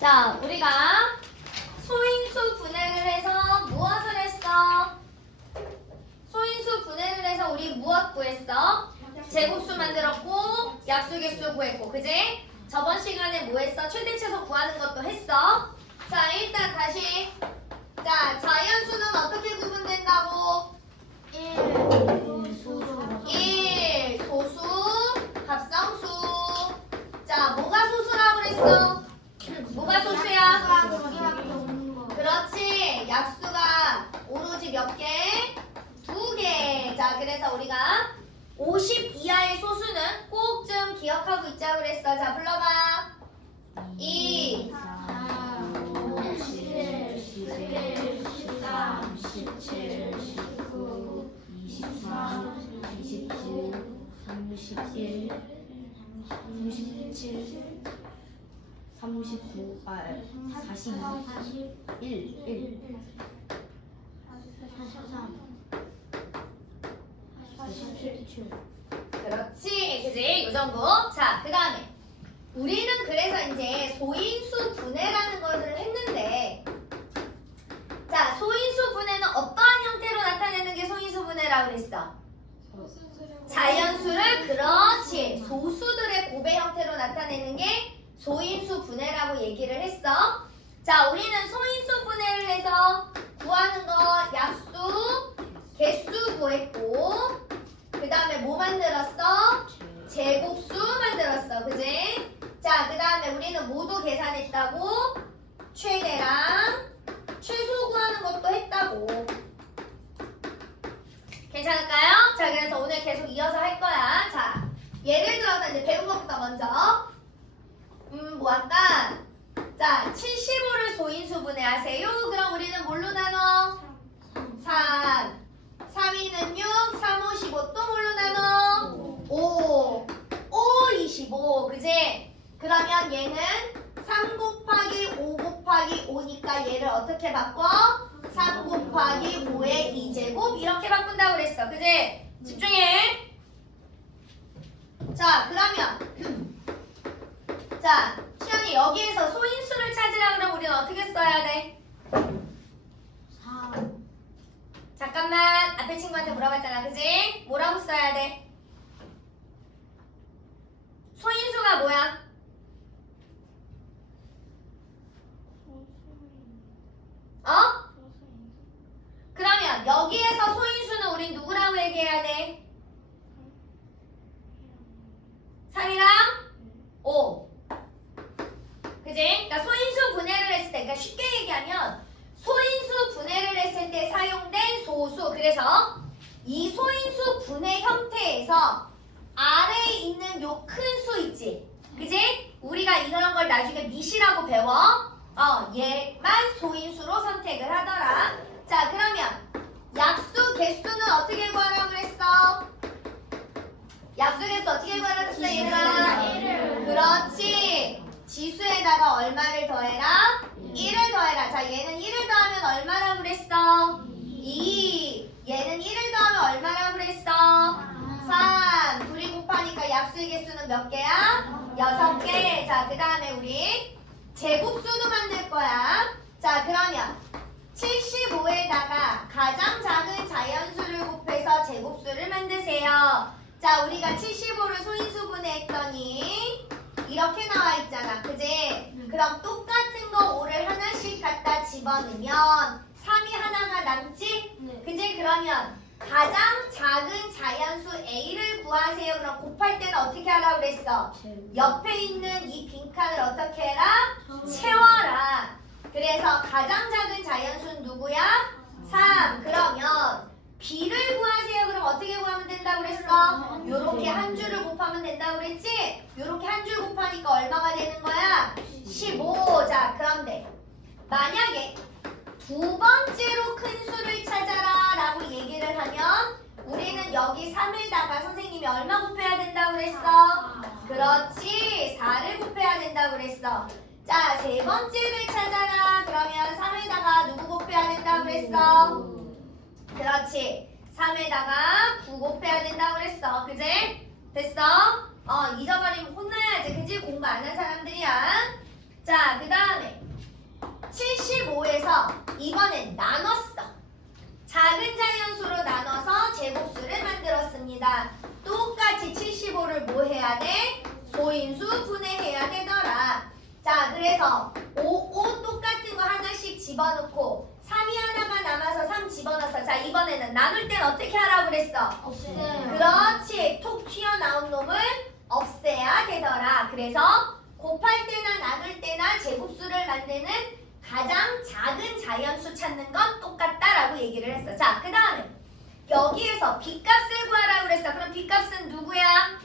자, 우리가 소인수 분해를 해서 무엇을 했어? 소인수 분해를 해서 우리 무엇 구했어? 제곱수 만들었고 약수개수 구했고, 그지? 저번 시간에 뭐 했어? 최대 최소 구하는 것도 했어. 자, 일단 다시. 자, 자연수는 어떻게 구분된다고? 1. 소수, 합성수. 자, 뭐가 소수라고 그랬어? 뭐가 소수야? 그렇지. 약수가 오로지 몇 개? 2개. 자, 그래서 우리가 50 이하의 소수는 꼭 좀 기억하고 있자고 그랬어. 자, 불러봐. 2, 5, 7, 11, 13, 17, 19, 23, 29, 31, 37, 39, 42, 1, 47. 그렇지. 그지? 요 정도. 자, 그 다음에 우리는 그래서 이제 소인수 분해라는 것을 했는데, 자, 소인수 분해는 어떠한 형태로 나타내는 게 소인수 분해라고 그랬어? 자연수를, 그렇지, 소수들의 곱의 형태로 나타내는 게 소인수 분해라고 얘기를 했어. 자, 우리는 소인수 분해를 해서 구하는 거 약수, 개수 구했고, 그 다음에 뭐 만들었어? 제곱수 만들었어. 그지? 자, 그 다음에 우리는 모두 계산했다고, 최대랑 최소 구하는 것도 했다고. 괜찮을까요? 자, 그래서 오늘 계속 이어서 할 거야. 자, 예를 들어서 이제 배운 것부터 먼저. 뭐 할까? 자, 75를 소인수 분해하세요. 그럼 우리는 뭘로 나눠? 3. 3위는 6, 3, 5, 15. 또 뭘로 나눠? 5. 5, 25. 그지? 그러면 얘는 3 곱하기 5 곱하기 5니까 얘를 어떻게 바꿔? 3 곱하기 5의 2제곱 이렇게 바꾼다고 그랬어. 그지? 집중해. 자, 그러면 자, 시연이 여기에서 소인수를 찾으라 그러면 우리는 어떻게 써야 돼? 3. 잠깐만, 앞에 친구한테 물어봤잖아. 그지? 뭐라고 써야 돼? 소인수가 뭐야? 어? 그러면 여기에서 소인수는 우린 누구라고 얘기해야 돼? 3이랑 5. 그지? 그러니까 소인수 분해를 했을 때, 그러니까 쉽게 얘기하면 소인수 분해를 했을 때 사용된 소수. 그래서 이 소인수 분해 형태에서 아래에 있는 요 큰 수 있지? 그지? 우리가 이런 걸 나중에 미시라고 배워. 얘만 소인수로 선택을 하더라. 자, 그러면 약수, 개수는 어떻게 구하라고 그랬어? 약수, 개수 어떻게 구하라고 했어, 얘들아? 그렇지. 지수에다가 얼마를 더해라? 1을 더해라. 자, 얘는 1을 더하면 얼마라고 그랬어? 2. 얘는 1을 더하면 얼마라고 그랬어? 3. 둘이 곱하니까 약수의 개수는 몇 개야? 6개. 자, 그 다음에 우리 제곱수도 만들 거야. 자, 그러면 75에다가 가장 작은 자연수를 곱해서 제곱수를 만드세요. 자, 우리가 75를 소인수 분해했더니 이렇게 나와 있잖아. 그지? 그럼 똑같은 거 5를 하나씩 갖다 집어넣으면 3이 하나가 남지? 그지? 그러면 가장 작은 자연수 A를 구하세요. 그럼 곱할 때는 어떻게 하라고 그랬어? 옆에 있는 이 빈칸을 어떻게 해라? 채워라. 그래서 가장 작은 자연수는 누구야? 3. 그러면 B를 구하세요. 그럼 어떻게 구하면 된다고 그랬어? 요렇게 한 줄을 곱하면 된다고 그랬지? 요렇게 한 줄 곱하니까 얼마가 되는 거야? 15. 자, 그런데 만약에 두 번째로 큰 수를 찾아라 라고 얘기를 하면 우리는 여기 3에다가 선생님이 얼마 곱해야 된다고 그랬어? 그렇지. 4를 곱해야 된다고 그랬어. 자, 세 번째를 찾아라. 그러면 3에다가 누구 곱해야 된다고 그랬어? 그렇지. 3에다가 9 곱해야 된다고 그랬어. 그지? 됐어? 잊어버리면 혼나야지. 그지? 공부 안 한 사람들이야. 자, 그 다음에 해야 돼? 소인수 분해해야 되더라. 자, 그래서 5 똑같은 거 하나씩 집어넣고 3이 하나가 남아서 3 집어넣었어. 자, 이번에는 나눌 땐 어떻게 하라고 그랬어? 없애요. 그렇지. 톡 튀어나온 놈을 없애야 되더라. 그래서 곱할 때나 나눌 때나 제곱수를 만드는 가장 작은 자연수 찾는 건 똑같다라고 얘기를 했어. 자, 그 다음에 여기에서 B값을 구하라고 그랬어. 그럼 B값은 누구야?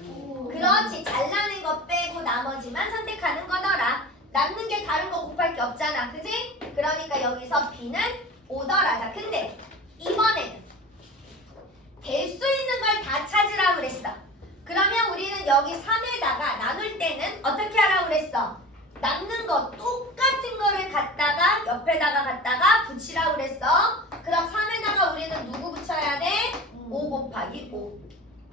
그렇지. 잘나는 거 빼고 나머지만 선택하는 거더라. 남는 게 다른 거 곱할 게 없잖아. 그지? 그러니까 여기서 B는 5더라. 자, 근데 이번에는 될 수 있는 걸 다 찾으라고 그랬어. 그러면 우리는 여기 3에다가 나눌 때는 어떻게 하라고 그랬어? 남는 거 똑같은 거를 갖다가 옆에다가 갖다가 붙이라고 그랬어. 그럼 3에다가 우리는 누구 붙여야 돼? 5 곱하기 5.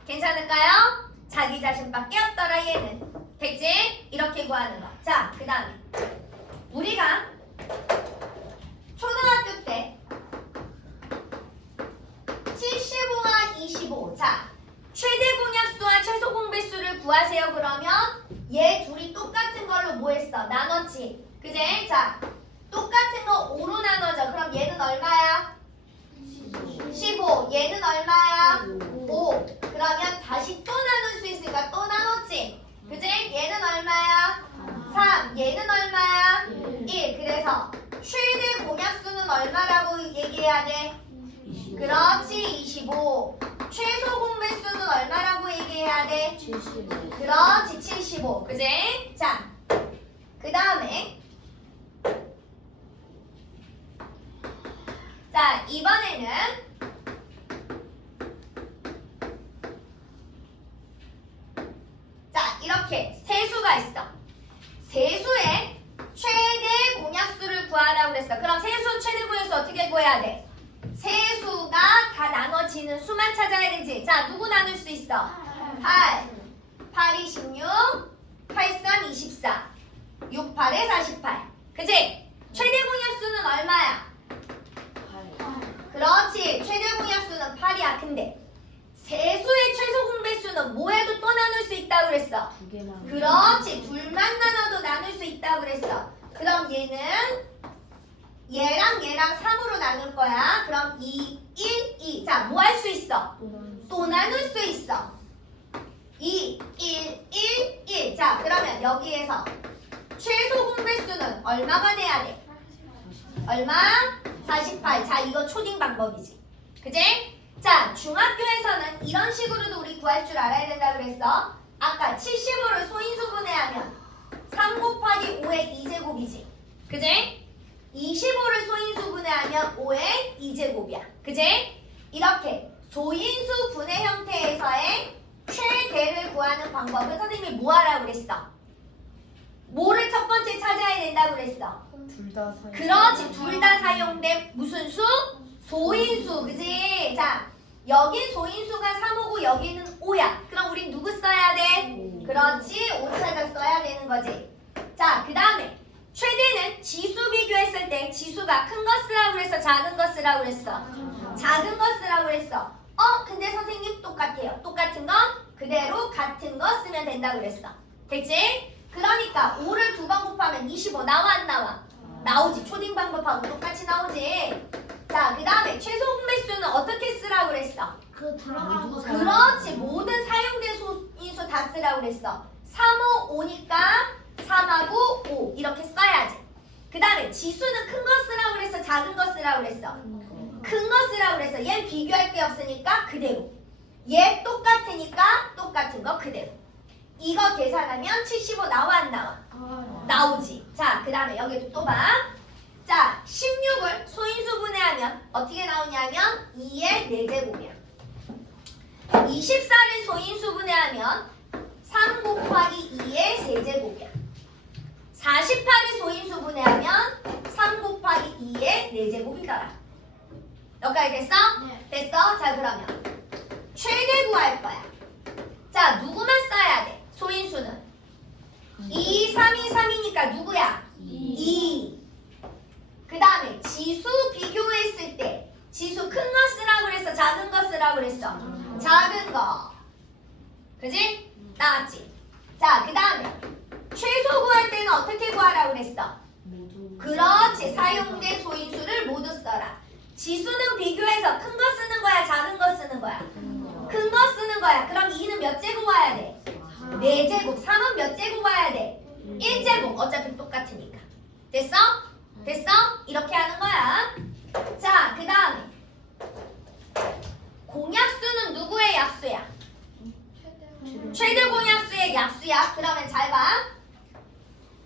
괜찮을까요? 자기 자신밖에 없더라 얘는. 됐지? 이렇게 구하는 거. 자, 그 다음에 우리가 초등학교 때 75와 25. 자, 최대 공약수와 최소 공배수를 구하세요. 그러면 얘 둘이 똑같은 걸로 뭐 했어? 나눴지. 그제? 자, 똑같은 거 5로 나눠져. 그럼 얘는 얼마야? 15. 얘는 얼마야? 5. 그러면 다시 또 나눌 수 있으니까 또 나눴지. 그제? 얘는 얼마야? 3. 얘는 얼마야? 1. 그래서 최대 공약수는 얼마라고 얘기해야 돼? 그렇지. 25. 최소 공배수는 얼마라고 얘기해야 돼? 75. 그렇지. 75. 그제? 자, 그 다음에 자, 이번에는 자, 이렇게 세수가 있어. 세수의 최대 공약수를 구하라고 그랬어. 그럼 세수 최대 공약수 어떻게 구해야 돼? 세수가 다 나눠지는 수만 찾아야 되지. 자, 누구 나눌 수 있어? 8. 8이 16, 8, 3, 24. 6, 8에 48. 그치? 최대 공약수는 얼마야? 그렇지. 최대 공약수는 8이야. 근데 세수의 최소 공배수는 뭐해도 또 나눌 수 있다고 그랬어. 2개만. 그렇지. 둘만 나눠도 나눌 수 있다고 그랬어. 그럼 얘는 얘랑 얘랑 3으로 나눌 거야. 그럼 2, 1, 2. 자, 뭐 할 수 있어? 또 나눌 수 있어. 2, 1, 1, 1. 자, 그러면 여기에서 최소 공배수는 얼마가 돼야 돼? 얼마? 48. 자, 이거 초딩 방법이지. 그제? 자, 중학교에서는 이런 식으로도 우리 구할 줄 알아야 된다 그랬어. 아까 75를 소인수 분해하면 3 곱하기 5의 2제곱이지. 그제? 25를 소인수 분해하면 5의 2제곱이야. 그제? 이렇게 소인수 분해 형태에서의 최대를 구하는 방법은 선생님이 뭐 하라고 그랬어? 뭐를 첫 번째 찾아야 된다고 그랬어? 둘 다 사용. 그렇지. 둘 다 사용된 무슨 수? 소인수. 그지? 자, 여기 소인수가 3호고 여기는 5야. 그럼 우린 누구 써야 돼? 오. 그렇지. 5 찾아 써야 되는 거지. 자, 그 다음에 최대는 지수 비교했을 때 지수가 큰 거 쓰라고 그랬어? 작은 거 쓰라고 그랬어? 작은 거 쓰라고 그랬어. 근데 선생님 똑같아요. 똑같은 건 그대로 같은 거 쓰면 된다고 그랬어. 됐지? 그러니까 5를 2번 곱하면 25 나와 안 나와? 나오지. 초딩 방법하고 똑같이 나오지. 자, 그 다음에 최소 공배수는 어떻게 쓰라고 그랬어? 그 들어간 거. 그렇지. 모든 사용된 소인수 다 쓰라고 그랬어. 3, 5, 5니까 3하고 5 이렇게 써야지. 그 다음에 지수는 큰 거 쓰라고 그랬어? 작은 거 쓰라고 그랬어? 큰 거 쓰라고 그랬어. 얘는 비교할 게 없으니까 그대로. 얘 똑같으니까 똑같은 거 그대로. 이거 계산하면 75 나와 안 나와? 나오지. 자, 그 다음에 여기도 또 봐. 자, 16을 소인수 분해하면 어떻게 나오냐면 2의 4제곱이야. 24를 소인수 분해하면 3 곱하기 2의 3제곱이야. 48을 소인수 분해하면 3 곱하기 2의 4제곱이더라. 여기까지 됐어? 네. 됐어? 자, 그러면 최대 구할 거야. 자, 누구만 써야 돼? 소인수는 2, 3이 3이니까 누구야? 2. 그 다음에 지수 비교했을 때 지수 큰 거 쓰라고 그랬어? 작은 거 쓰라고 그랬어? 작은 거. 그지? 나왔지? 자, 그 다음에 최소 구할 때는 어떻게 구하라고 그랬어? 그렇지. 사용된 소인수를 모두 써라. 지수는 비교해서 큰 거 쓰는 거야? 작은 거 쓰는 거야? 큰 거 쓰는 거야. 그럼 2는 몇 제곱 와야 돼? 4제곱. 3은 몇 제곱 와야 돼? 1제곱. 어차피 똑같으니까. 됐어? 됐어? 이렇게 하는 거야. 자, 그 다음에 공약수는 누구의 약수야? 최대 공약수의 약수야. 그러면 잘 봐.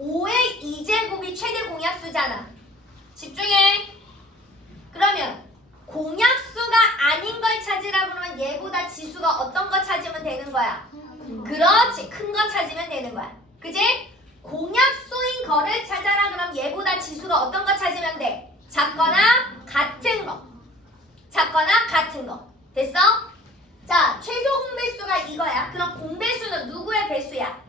5의 2제곱이 최대 공약수잖아. 집중해. 그러면 공약수가 아닌 걸 찾으라 그러면 얘보다 지수가 어떤 거 찾으면 되는 거야? 그렇지. 큰 거 찾으면 되는 거야. 그지? 공약수인 거를 찾아라 그럼 얘보다 지수가 어떤 거 찾으면 돼? 작거나 같은 거. 작거나 같은 거. 됐어? 자, 최소 공배수가 이거야. 그럼 공배수는 누구의 배수야?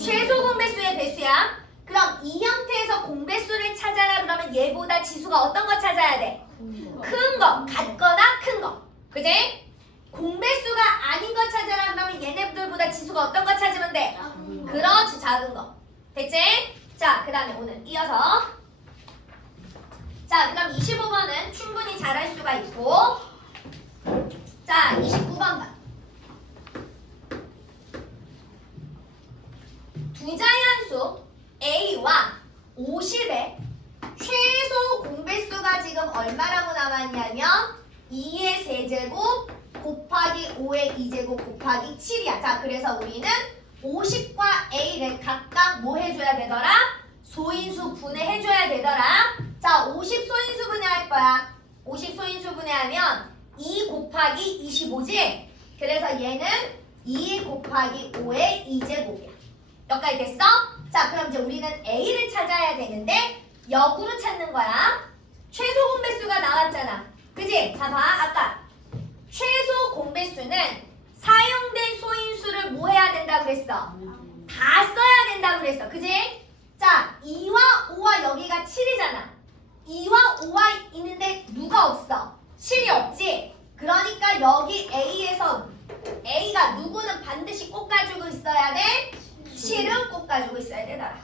최소 공배수의 배수야. 그럼 이 형태에서 공배수를 찾아라 그러면 얘보다 지수가 어떤 거 찾아야 돼? 큰 거. 같거나 큰 거. 그지? 공배수가 아닌 거 찾아라 그러면 얘네들보다 지수가 어떤 거 찾으면 돼? 그렇지. 작은 거. 됐지? 자, 그 다음에 오늘 이어서 자, 그럼 25번은 충분히 잘할 수가 있고 자, 29번 봐. 두 자연수 A와 50의 최소 공배수가 지금 얼마라고 남았냐면 2의 세제곱 곱하기 5의 2제곱 곱하기 7이야. 자, 그래서 우리는 50과 A를 각각 뭐 해줘야 되더라? 소인수 분해해줘야 되더라. 자, 50 소인수 분해할 거야. 50 소인수 분해하면 2 곱하기 25지? 그래서 얘는 2 곱하기 5의 2제곱이야. 여기까지 됐어? 자, 그럼 이제 우리는 A를 찾아야 되는데 역으로 찾는 거야. 최소 공배수가 나왔잖아. 그지? 자, 봐. 아까 최소 공배수는 사용된 소인수를 뭐 해야 된다고 그랬어? 다 써야 된다고 그랬어. 그지? 자, 2와 5와 여기가 7이잖아. 2와 5와 있는데 누가 없어? 7이 없지? 그러니까 여기 A에서 A가 누구는 반드시 꼭 가지고 있어야 돼? 7은 꼭 가지고 있어야 되더라.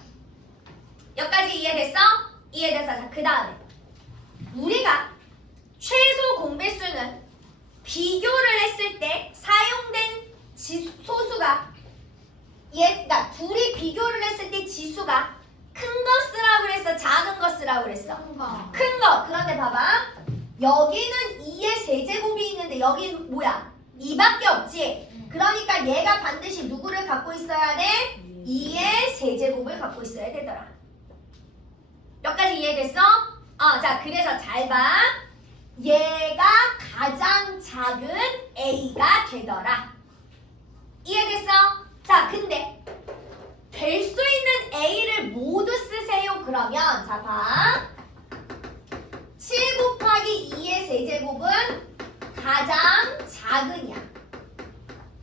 여기까지 이해됐어? 이해됐어. 자, 그 다음에 우리가 최소 공배수는 비교를 했을 때 사용된 소수가 그러니까 둘이 비교를 했을 때 지수가 큰 거 쓰라고 그랬어? 작은 거 쓰라고 그랬어? 큰 거. 그런데 봐봐. 여기는 2의 세제곱이 있는데 여기는 뭐야? 2밖에 없지? 그러니까 얘가 반드시 누구를 갖고 있어야 돼? 2의 세제곱을 갖고 있어야 되더라. 여기까지 이해됐어? 자, 그래서 잘 봐. 얘가 가장 작은 A가 되더라. 이해됐어? 자, 근데 될 수 있는 A를 모두 쓰세요. 그러면 자, 봐. 7 곱하기 2의 세제곱은 가장 작으냐.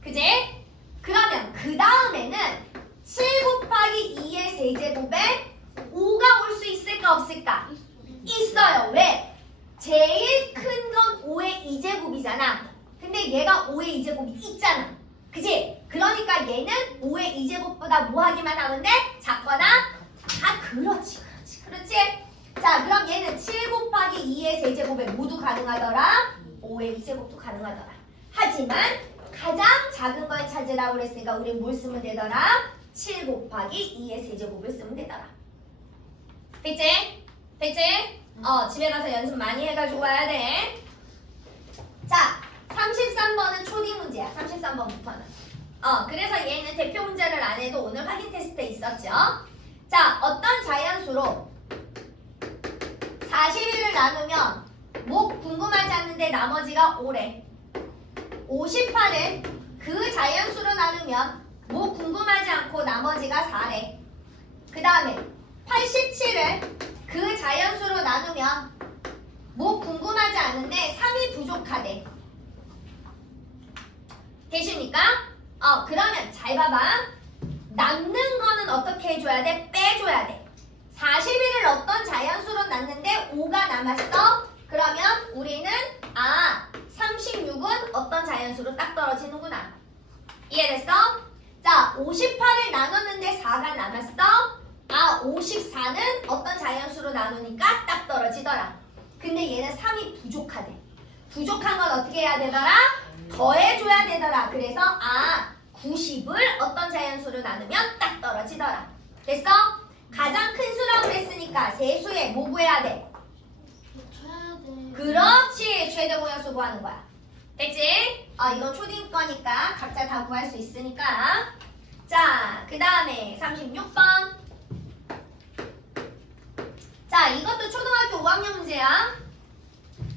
그지? 그러면 그 다음에는 7 곱하기 2의 세제곱에 5가 올 수 있을까 없을까? 있어요. 왜? 제일 큰 건 5의 2제곱이잖아. 근데 얘가 5의 2제곱이 있잖아. 그지? 그러니까 얘는 5의 2제곱보다 뭐 하기만 하면 돼? 작거나? 그렇지. 자, 그럼 얘는 7 곱하기 2의 세제곱에 모두 가능하더라. 5의 2제곱도 가능하더라. 하지만 가장 작은 걸 찾으라고 그랬으니까 우리 뭘 쓰면 되더라? 7 곱하기 2의 세제곱을 쓰면 되더라. 됐지? 집에 가서 연습 많이 해가지고 와야 돼. 자, 33번은 초딩 문제야. 33번부터는. 그래서 얘는 대표 문제를 안 해도 오늘 확인 테스트에 있었죠. 자, 어떤 자연수로 41을 나누면 뭐 궁금하지 않는데 나머지가 5래. 58을 그 자연수로 나누면 뭐 궁금하지 않고 나머지가 4래. 그 다음에 87을 그 자연수로 나누면 뭐 궁금하지 않은데 3이 부족하대. 되십니까? 그러면 잘 봐봐. 남는 거는 어떻게 해줘야 돼? 빼줘야 돼. 41을 어떤 자연수로 났는데 5가 남았어? 그러면 우리는 36은 어떤 자연수로 딱 떨어지는구나. 이해됐어? 자, 58을 나눴는데 4가 남았어? 아, 54는 어떤 자연수로 나누니까 딱 떨어지더라. 근데 얘는 3이 부족하대. 부족한 건 어떻게 해야 되더라? 더해줘야 되더라. 그래서 90을 어떤 자연수로 나누면 딱 떨어지더라. 됐어? 가장 큰 수라고 했으니까 세수에 뭐 구해야 돼? 쳐야 돼. 그렇지. 최대 공약수 구하는 거야. 됐지? 이건 초딩 거니까 각자 다 구할 수 있으니까. 자, 그 다음에 36번. 자, 이것도 초등학교 5학년 문제야.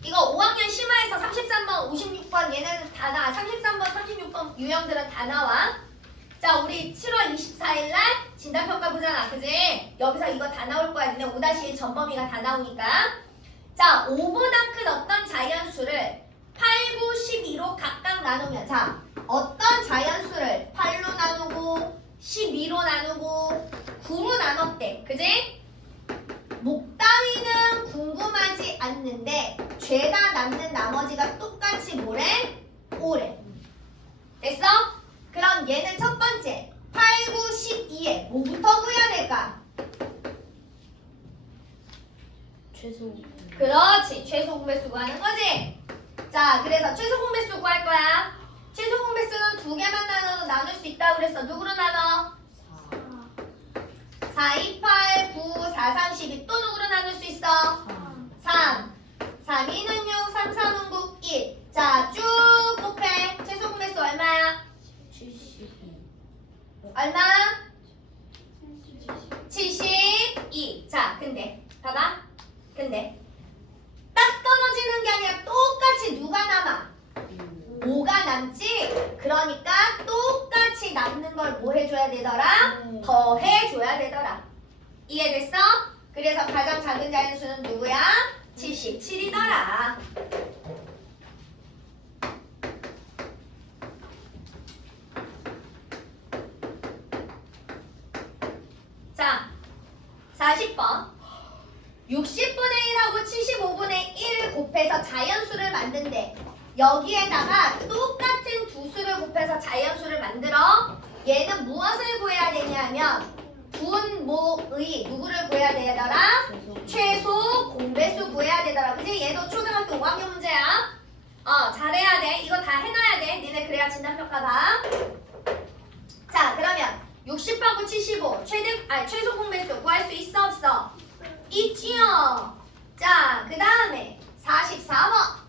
이거 5학년 심화에서 33번, 56번 얘네는 다 나와. 33번, 36번 유형들은 다 나와. 자, 우리 7월 24일 날 진단평가 보잖아. 그지? 여기서 이거 다 나올 거야. 근데 5-1 전범위가 다 나오니까. 자, 5보다 큰 어떤 자연수를 8, 9, 12로 각각 나누면, 자, 어떤 자연수를 8로 나누고 12로 나누고 9로 나눴대. 그지? 목다위는 궁금하지 않는데 죄다 남는 나머지가 똑같이 뭐래? 5래. 됐어? 그럼 얘는 첫 번째 8, 9, 12에 뭐부터 구해야 될까? 최소. 그렇지. 최소 공배수 구하는 거지? 자, 그래서 최소 공배수 구할 거야. 최소 공배수는 두 개만 나눠도 나눌 수 있다고 그랬어. 누구로 나눠? 4, 2, 8, 9, 4, 3, 12. 또 누구로 나눌 수 있어? 3. 3, 2는 6, 3, 3은 9, 1. 자, 쭉 곱해. 최소 공배수 얼마야? 72. 얼마? 72. 자, 근데 봐봐. 근데 딱 떨어지는 게 아니라 똑같이 누가 남아? 5가 남지? 그러니까 똑같이 남는 걸 뭐 해줘야 되더라? 더 해줘야 되더라. 이해됐어? 그래서 가장 작은 자연수는 누구야? 77이더라. 자, 40번. 60분의 1하고 75분의 1을 곱해서 자연수를 만든대. 여기에다가 똑같은 두 수를 곱해서 자연수를 만들어. 얘는 무엇을 구해야 되냐면 분모의 누구를 구해야 되더라? 최소 공배수 구해야 되더라. 그치? 얘도 초등학교 5학년 문제야. 잘해야 돼. 이거 다 해놔야 돼. 니네 그래야 진단평가 봐. 자, 그러면 60하고 75 최소 공배수 구할 수 있어 없어? 있지요. 자, 그 다음에 44번.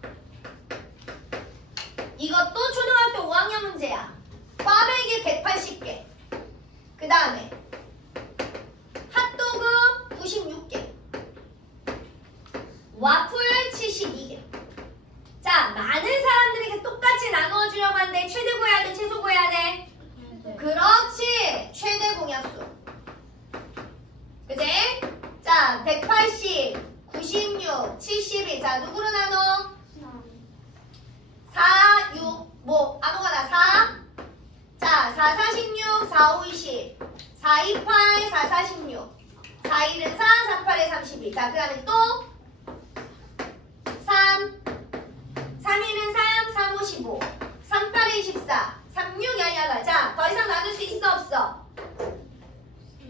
이것도 초등학교 5학년 문제야. 꽈배기 180개. 그 다음에 핫도그 96개. 와플 72개. 자, 많은 사람들에게 똑같이 나누어 주려고 하는데 최대 구해야 돼, 최소 구해야 돼? 그렇지. 최대 공약수. 그지? 자, 180, 96, 72. 자, 누구로 나눠? 4, 6, 뭐 아무거나 4. 자, 4, 46, 4, 5, 20. 4, 2, 8, 4, 4, 16. 4, 1은 4, 4, 8에 32. 자, 그 다음에 또 3. 3, 1은 3, 3, 5, 15. 3, 8에 24. 3, 6, 18. 자, 더 이상 나눌 수 있어 없어?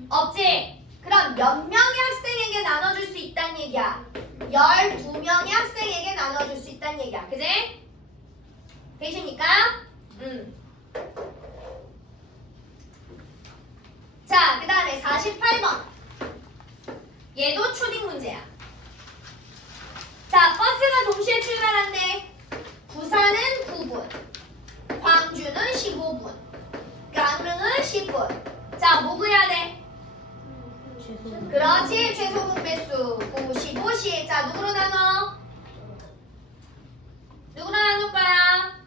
없지? 그럼 몇 명의 학생에게 나눠줄 수 있다는 얘기야? 12명의 학생에게 나눠줄 수 있다는 얘기야. 그지? 되십니까? 자, 그 다음에 48번. 얘도 초딩 문제야. 자, 버스가 동시에 출발한대. 부산은 9분. 광주는 15분. 강릉은 10분. 자, 뭐 구해야 돼? 그렇지. 최소 공배수 95, 10. 자, 누구로 나눠? 누구로 나눌 거야?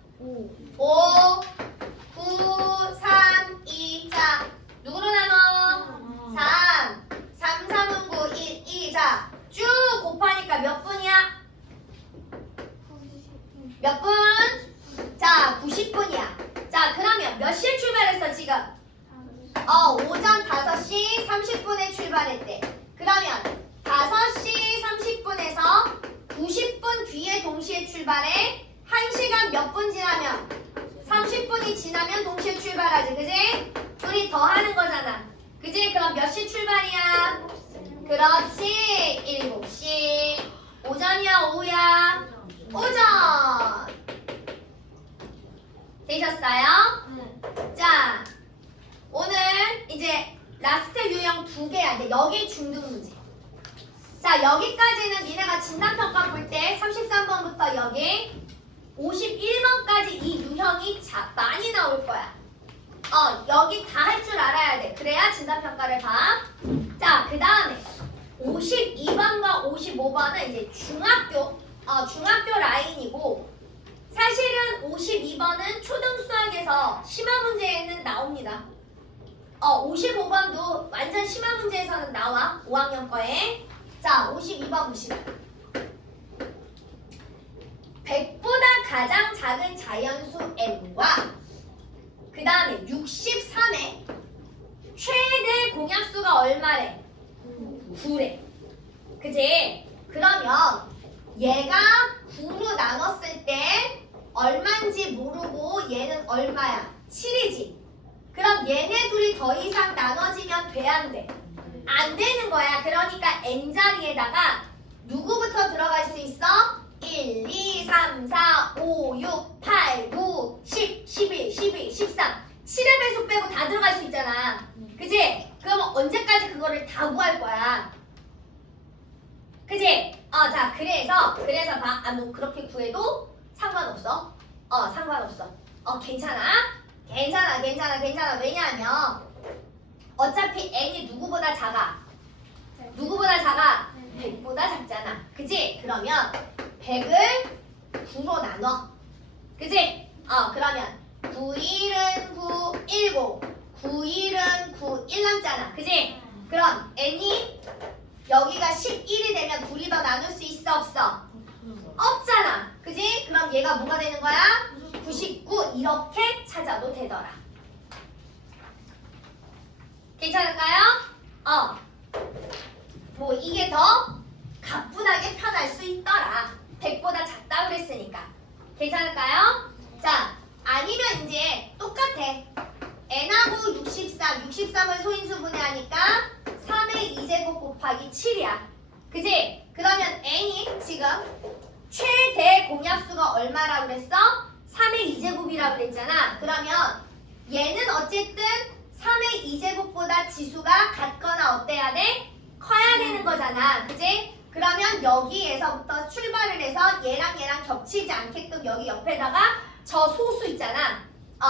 5, 9, 3, 2. 자, 누구로 나눠? 3. 3, 3은 9, 1, 2. 자, 쭉 곱하니까 몇 분이야? 몇 분? 자, 90분이야. 자, 그러면 몇 시에 출발했어, 지금? 오전 5시 30분에 출발했대. 그러면 5시 30분에서 90분 뒤에 동시에 출발해. 1시간 몇 분 지나면? 30분이 지나면 동시에 출발하지. 그지? 그렇지. 7시. 오전이야, 오후야? 오전. 되셨어요? 네. 자, 오늘 이제 라스트 유형 2개야. 이제 여기 중등 문제. 자, 여기까지는 니네가 진단평가 볼 때 33번부터 여기 51번까지 이 유형이 많이 나올 거야. 여기 다 할 줄 알아야 돼. 그래야 진단평가를 봐. 자, 그 다음에 52번과 55번은 이제 중학교 라인이고, 사실은 52번은 초등수학에서 심화 문제에는 나옵니다. 55번도 완전 심화 문제에서는 나와. 5학년 거에. 자, 52번 보시다. 100보다 가장 작은 자연수 n과 그 다음에 63의 최대 공약수가 얼마래? 9래. 그지? 그러면 얘가 9로 나눴을 때 얼마인지 모르고 얘는 얼마야? 7이지. 그럼 얘네 둘이 더 이상 나눠지면 돼, 안 돼? 안 되는 거야. 그러니까 n자리에다가 누구부터 들어갈 수 있어? 1, 2, 3, 4, 5, 6, 8, 9, 10, 11, 12, 13 7의 배수 빼고 다 들어갈 수 있잖아. 그지? 그럼 언제까지 그거를 다 구할 거야? 그지? 자, 그래서 봐. 뭐 그렇게 구해도 상관없어. 상관없어. 괜찮아. 왜냐하면 어차피 n이 누구보다 작아? 100보다 작잖아. 그지? 그러면 100을 9로 나눠. 그지? 그러면 91은 9, 7, 91은 9, 1 남잖아. 그지? 그럼 n이 여기가 11이 되면 둘이 더 나눌 수 있어, 없어? 없잖아. 그지? 그럼 얘가 뭐가 되는 거야? 99 이렇게 찾아도 되더라. 괜찮을까요? 뭐 이게 더 가뿐하게 편할 수 있더라. 100보다 작다 그랬으니까. 괜찮을까요? 자, 아니면 이제 똑같아. n하고 63을 소인수분해하니까 3의 2제곱 곱하기 7이야. 그지? 그러면 n이 지금 최대 공약수가 얼마라고 그랬어? 3의 2제곱이라고 그랬잖아. 그러면 얘는 어쨌든 3의 2제곱보다 지수가 같거나 어때야 돼? 커야 되는 거잖아. 그지? 그러면 여기에서부터 출발을 해서 얘랑 겹치지 않게끔 여기 옆에다가 저 소수 있잖아.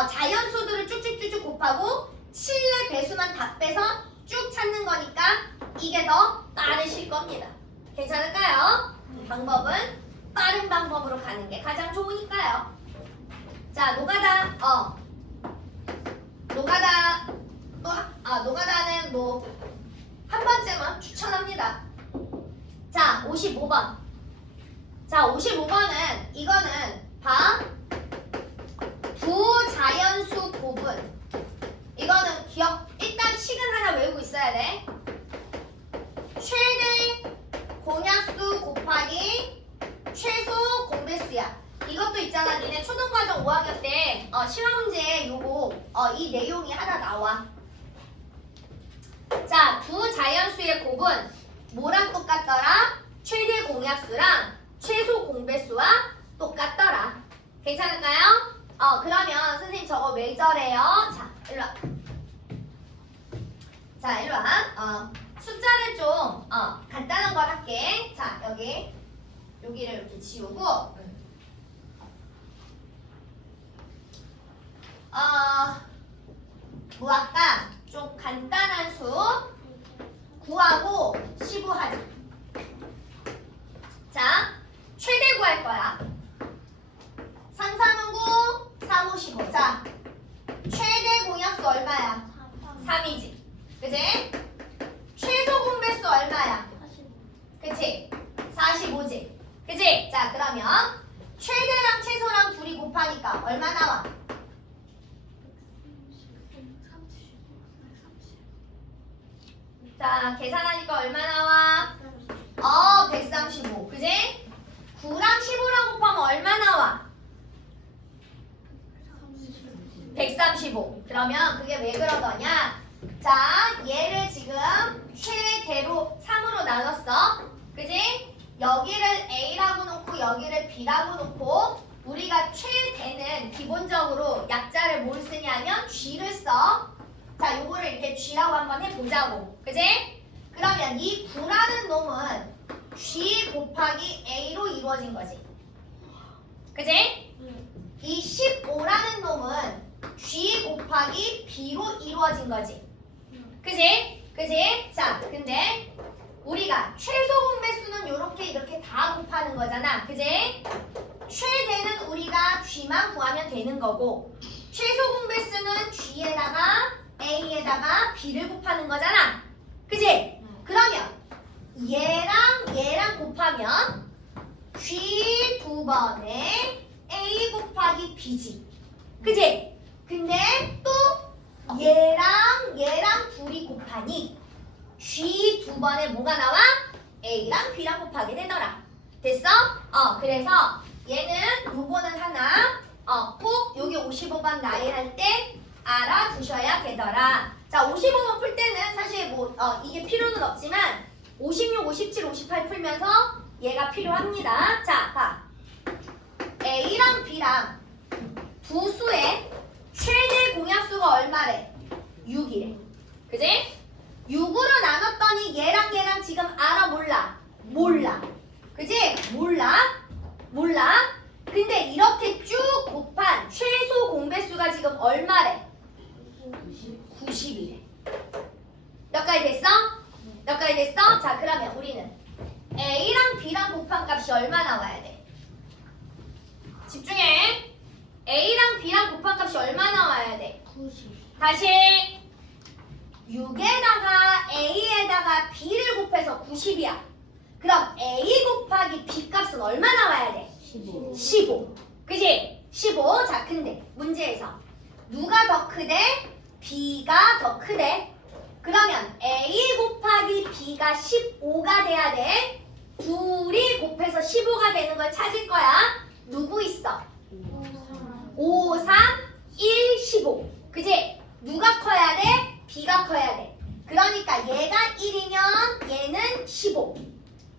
자연수들을 쭉쭉쭉쭉 곱하고 7의 배수만 다 빼서 쭉 찾는 거니까 이게 더 빠르실 겁니다. 괜찮을까요? 방법은 빠른 방법으로 가는 게 가장 좋으니까요. 자, 노가다. 노가다는 뭐 한 번쯤은 추천합니다. 자, 55번. 자, 55번은 이거는 봐. 부자연수 곱은 이거는 일단 식은 하나 외우고 있어야 돼. 최대 공약수 곱하기 최소 공배수야. 이것도 있잖아. 니네 초등과정 5학년 때 심화 문제에 요거 이 내용이 하나 나와. 자, 부자연수의 곱은 뭐랑 똑같더라? 최대 공약수랑 최소 공배수와 똑같더라. 괜찮을까요? 그러면 선생님 저거 왜 저래요? 자, 일로와. 자, 일로와. 숫자를 좀 간단한 걸 할게. 자, 여기를 이렇게 지우고 뭐 할까? 좀 간단한 수 9하고 15 하자. 자, 최대 구할 거야. 3, 3은 9, 3, 5, 15. 자, 최대 공약수 얼마야? 3이지. 그지? 최소 공배수 얼마야? 그치? 45지. 그치? 자, 그러면 최대랑 최소랑 둘이 곱하니까 얼마 나와? 자, 계산하니까 얼마 나와? 135. 그지? 9랑 15랑 곱하면 얼마 나와? 135. 그러면 그게 왜 그런 거냐? 자, 얘를 지금 최대로 3으로 나눴어. 그지? 여기를 A라고 놓고 여기를 B라고 놓고 우리가 최대는 기본적으로 약자를 뭘 쓰냐면 G를 써. 자, 요거를 이렇게 G라고 한번 해보자고. 그지? 그러면 이 9라는 놈은 G 곱하기 A로 이루어진 거지. 그지? 이 15라는 놈은 G 곱하기 B로 이루어진 거지. 그지? 그지? 자, 근데 우리가 최소 공배수는 이렇게 다 곱하는 거잖아. 그지? 최대는 우리가 G만 구하면 되는 거고 최소 공배수는 G에다가 A에다가 B를 곱하는 거잖아. 그지? 그러면 얘랑 곱하면 G 두 번에 A 곱하기 B지. 그지? 근데 또 얘랑 둘이 곱하니 G 두 번에 뭐가 나와? A랑 B랑 곱하게 되더라. 됐어? 그래서 얘는 요거는 하나 꼭 여기 55번 나이 할 때 알아두셔야 되더라. 자, 55번 풀 때는 사실 이게 필요는 없지만 56, 57, 58 풀면서 얘가 필요합니다. 자, 봐. A랑 B랑 두 수의 최대 공약수가 얼마래? 6이래. 그지? 6으로 나눴더니 얘랑 지금 알아 몰라? 몰라. 그지? 몰라. 근데 이렇게 쭉 곱한 최소 공배수가 지금 얼마래? 90이래. 여기까지 됐어? 여기까지 됐어? 자, 그러면 우리는 A랑 B랑 곱한 값이 얼마 나와야 돼? 집중해. A랑 B랑 곱한 값이 얼마 나와야 돼? 90. 다시 6에다가 A에다가 B를 곱해서 90이야. 그럼 A 곱하기 B 값은 얼마 나와야 돼? 15. 15. 그지? 15. 자, 근데 문제에서 누가 더 크대? B가 더 크대. 그러면 A 곱하기 B가 15가 돼야 돼. 둘이 곱해서 15가 되는 걸 찾을 거야. 누구 있어? 5, 3, 1, 15. 그지? 누가 커야 돼? B가 커야 돼. 그러니까 얘가 1이면 얘는 15.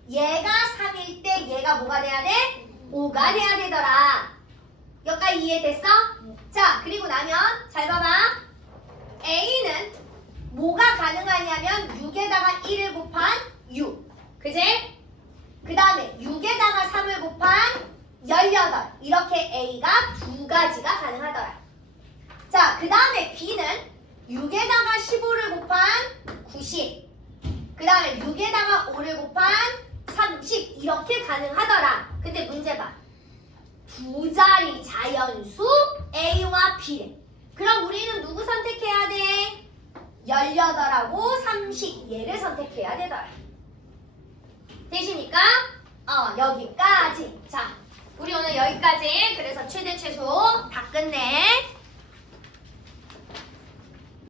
얘가 3일 때 얘가 뭐가 돼야 돼? 5가 돼야 되더라. 여기까지 이해됐어? 자, 그리고 나면 잘 봐봐. A는 뭐가 가능하냐면 6에다가 1을 곱한 6. 그지? 그 다음에 6에다가 3을 곱한 18. 이렇게 A가 두 가지가 가능하더라. 자, 그 다음에 B는 6에다가 15를 곱한 90. 그 다음에 6에다가 5를 곱한 30. 이렇게 가능하더라. 근데 문제 봐. 두 자리 자연수 A와 B래. 그럼 우리는 누구 선택해야 돼? 18하고 30. 얘를 선택해야 되더라. 되십니까? 여기까지. 자, 우리 오늘 여기까지. 그래서 최대 최소 다 끝내.